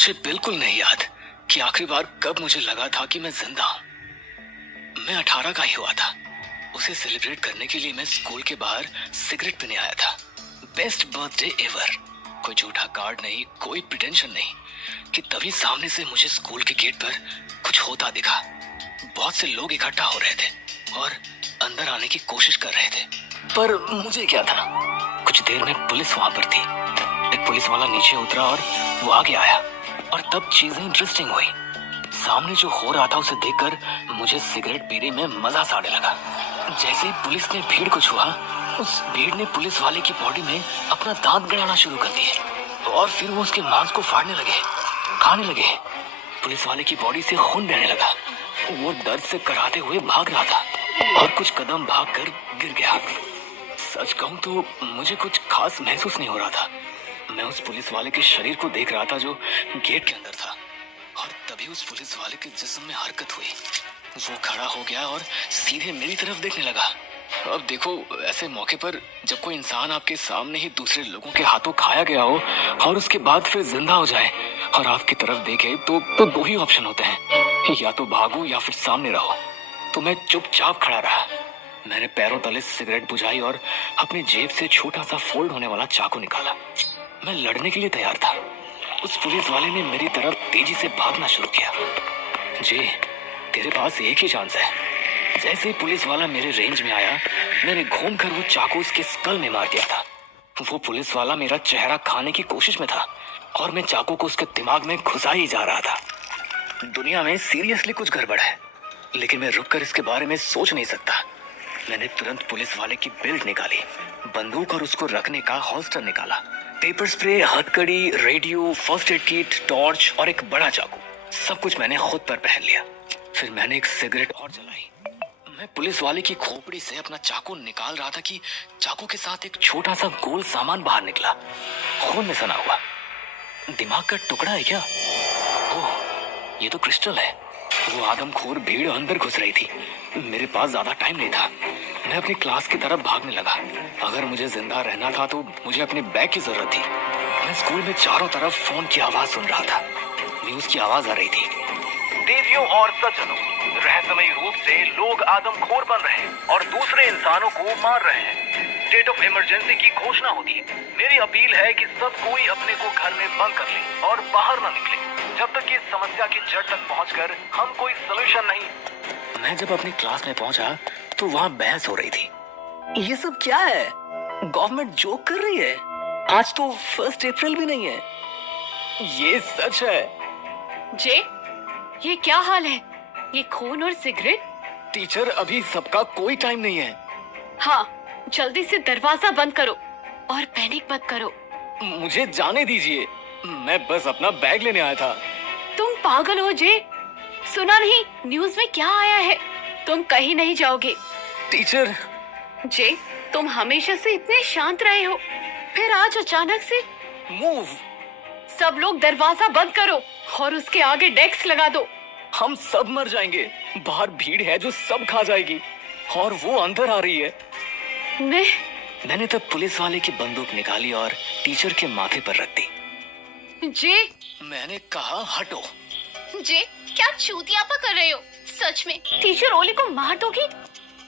मुझे बिल्कुल नहीं याद कि आखिरी बार कब मुझे लगा था कि मैं जिंदा हूँ। मैं 18 का ही हुआ था। उसे सेलिब्रेट करने के लिए मैं स्कूल के बाहर सिगरेट पीने आया था। Best birthday ever. कोई झूठा कार्ड नहीं, कोई प्रिटेंशन नहीं कि तभी सामने से मुझे स्कूल के गेट पर कुछ होता दिखा। बहुत से लोग इकट्ठा हो रहे थे और अंदर आने की कोशिश कर रहे थे, पर मुझे क्या था। कुछ देर में पुलिस वहां पर थी। एक पुलिस वाला नीचे उतरा और वो आगे आया और तब चीजें इंटरेस्टिंग हुई। सामने जो हो रहा था उसे देखकर मुझे सिगरेट पीने में मजा सा आने लगा। जैसे ही पुलिस ने भीड़ को छुआ, उस भीड़ ने पुलिस वाले की बॉडी में अपना दांत गड़ाना शुरू कर दिए और फिर वो उसके मांस को फाड़ने लगे, खाने लगे। पुलिस वाले की बॉडी से खून बहने लगा। वो दर्द से कराहते हुए भाग रहा था और कुछ कदम भागकर गिर गया। सच कहूं तो मुझे कुछ खास महसूस नहीं हो रहा था। मैं उस पुलिस वाले के शरीर को देख रहा था जो गेट के अंदर था, और तभी उस पुलिस वाले के जिस्म में हरकत हुई। वो खड़ा हो गया और सीधे मेरी तरफ देखने लगा। अब देखो, ऐसे मौके पर जब कोई इंसान आपके सामने ही दूसरे लोगों के हाथों खाया गया हो और उसके बाद फिर जिंदा हो जाए और आपकी तरफ देखे तो दो ही ऑप्शन होते हैं, या तो भागो या फिर सामने रहो। तो मैं चुपचाप खड़ा रहा। मैंने पैरों तले सिगरेट बुझाई और अपनी जेब से छोटा सा फोल्ड होने वाला चाकू निकाला। मैं लड़ने के लिए तैयार था। उस पुलिस वाले ने मेरी तरफ तेजी से भागना शुरू किया। जी, तेरे पास एक ही चांस है। जैसे ही पुलिस वाला मेरे रेंज में आया, मैंने घूमकर वो चाकू उसके स्कल में मार दिया था। वो पुलिस वाला मेरा चेहरा खाने की कोशिश में था और मैं चाकू को उसके दिमाग में घुसा ही जा रहा था। दुनिया में सीरियसली कुछ गड़बड़ है, लेकिन मैं रुककर इसके बारे में सोच नहीं सकता। मैंने तुरंत पुलिस वाले की बेल्ट निकाली, बंदूक और उसको रखने का हॉल्स्टर निकाला। पेपर स्प्रे, हथकड़ी, radio, first aid kit, torch और एक बड़ा चाकू, सब कुछ मैंने खुद पर पहन लिया। फिर मैंने एक सिगरेट और जलाई। मैं पुलिस वाले की खोपड़ी से अपना चाकू निकाल रहा था कि चाकू के साथ एक छोटा सा गोल सामान बाहर निकला, खून में सना हुआ। दिमाग का टुकड़ा है क्या? ओह, ये तो क्रिस्टल है। वो आदमखोर भीड़ अंदर घुस रही थी। मेरे पास ज्यादा टाइम नहीं था। मैं अपनी क्लास की तरफ भागने लगा। अगर मुझे जिंदा रहना था तो मुझे अपने बैग की जरूरत थी। मैं स्कूल में चारों तरफ फोन की आवाज सुन रहा था। न्यूज की आवाज आ रही थी। देवियों और सज्जनों, रहस्यमयी रूप से लोग आदमखोर बन रहे हैं और दूसरे इंसानों को मार रहे हैं। स्टेट ऑफ इमरजेंसी की घोषणा होगी। मेरी अपील है कि सब कोई अपने को घर में बंद कर ले और बाहर न निकले जब तक कि इस समस्या की जड़ तक पहुंचकर हम कोई सलूशन नहीं। मैं जब अपनी क्लास में पहुंचा तो वहाँ बहस हो रही थी। ये सब क्या है? गवर्नमेंट जोक कर रही है? आज तो 1 अप्रैल भी नहीं है। ये सच है। जे, ये क्या हाल है? ये खून और सिगरेट? टीचर, अभी सबका कोई टाइम नहीं है। हाँ, जल्दी से दरवाजा बंद करो और पैनिक मत करो। मुझे जाने दीजिए, मैं बस अपना बैग लेने आया था। तुम पागल हो जे? सुना नहीं न्यूज में क्या आया है? तुम कहीं नहीं जाओगे। टीचर। जे, तुम हमेशा से इतने शांत रहे हो, फिर आज अचानक से। मूव। सब लोग दरवाजा बंद करो और उसके आगे डेस्क लगा दो। हम सब मर जाएंगे। बाहर भीड़ है जो सब खा जाएगी और वो अंदर आ रही है। मैंने तब पुलिस वाले की बंदूक निकाली और टीचर के माथे पर रख दी। जे, मैंने कहा हटो। जे, क्या चूतियापा कर रहे हो? सच में टीचर ओली को मार दोगी?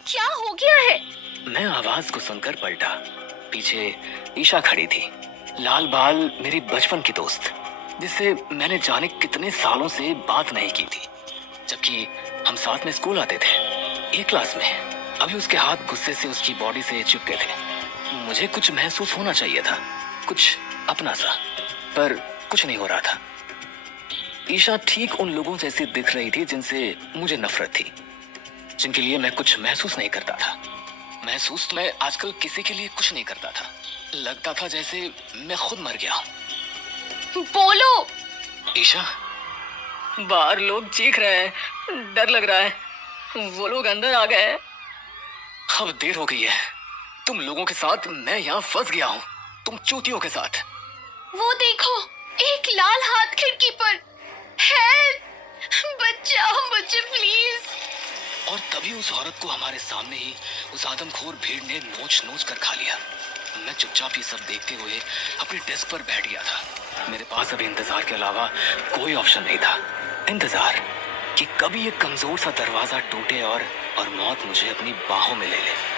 क्या हो गया है? मैं आवाज को सुनकर पलटा। पीछे ईशा खड़ी थी, लाल बाल, मेरी बचपन की दोस्त, जिससे मैंने जाने कितने सालों से बात नहीं की थी, जबकि हम साथ में स्कूल आते थे, एक क्लास में। अभी उसके हाथ गुस्से से उसकी बॉडी से चिपके थे। मुझे कुछ महसूस होना चाहिए था, कुछ अपना सा, पर कुछ नहीं हो रहा था। ईशा ठीक उन लोगों जैसी दिख रही थी जिनसे मुझे नफरत थी, जिनके लिए मैं कुछ महसूस नहीं करता था। महसूस तो मैं आजकल किसी के लिए कुछ नहीं करता था। लगता था जैसे मैं खुद मर गया। बोलो। ईशा। बाहर लोग चीख रहे हैं, डर लग रहा है। वो लोग अंदर आ गए। अब देर हो गई है। तुम लोगों के साथ मैं यहाँ फंस गया हूँ, तुम चूतियों के साथ। वो देखो, एक लाल हाथ खिड़की पर। हेल्प! बचाओ मुझे प्लीज। और तभी उस औरत को हमारे सामने ही उस आदमखोर भीड़ ने नोच नोच कर खा लिया। मैं चुपचाप ये सब देखते हुए अपने डेस्क पर बैठ गया था। मेरे पास अभी इंतजार के अलावा कोई ऑप्शन नहीं था। इंतजार कि कभी एक कमजोर सा दरवाजा टूटे और मौत मुझे अपनी बाहों में ले ले।